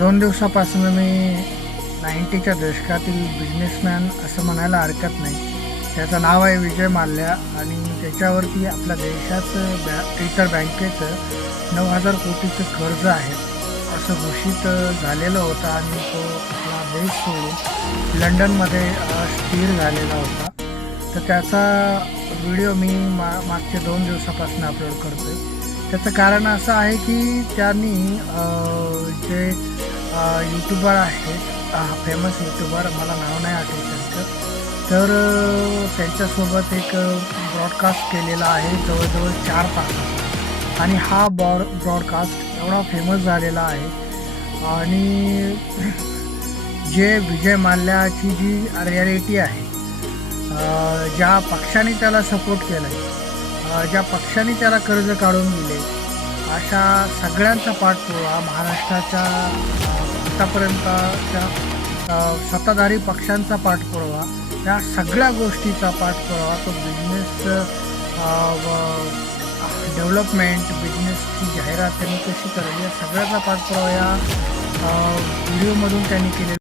दोन दिवसापासून मी नाईन्टीच्या दशकातील बिझनेसमॅन असं म्हणायला हरकत नाही. त्याचं नाव आहे विजय माल्या आणि त्याच्यावरती आपल्या देशाचं बॅ इतर बँकेचं नऊ हजार कोटीचं कर्ज आहे. असं घोषित झालेलं होतं आणि तो आपला देश सोडून लंडनमध्ये स्थिर झालेला होता. तर त्याचा व्हिडिओ मी मा मागचे दोन दिवसापासून अपलोड करतो आहे त्याचं कारण असं आहे की त्यांनी जे यूट्यूबर आहेत फेमस यूट्यूबर मला नाव नाही आठवत त्यांचं. तर त्यांच्यासोबत एक ब्रॉडकास्ट केलेला आहे जवळजवळ चार तास आणि हा बॉड ब्रॉडकास्ट एवढा फेमस झालेला आहे. आणि जे विजय माल्याची जी रिॲलिटी आहे ज्या पक्षाने त्याला सपोर्ट केला आहे ज्या पक्षाने त्याला कर्ज काढून दिले अशा सगळ्यांचा पाठपुरावा महाराष्ट्राच्या आत्तापर्यंतच्या आतापर्यंतच्या सत्ताधारी पक्षांचा पाठपुरावा या सगळ्या गोष्टीचा पाठपुरावा तो बिझनेस डेव्हलपमेंट बिझनेसची जाहिरात त्यांनी कशी करावी या सगळ्याचा पाठपुरावा या व्हिडिओमधून त्यांनी केलेला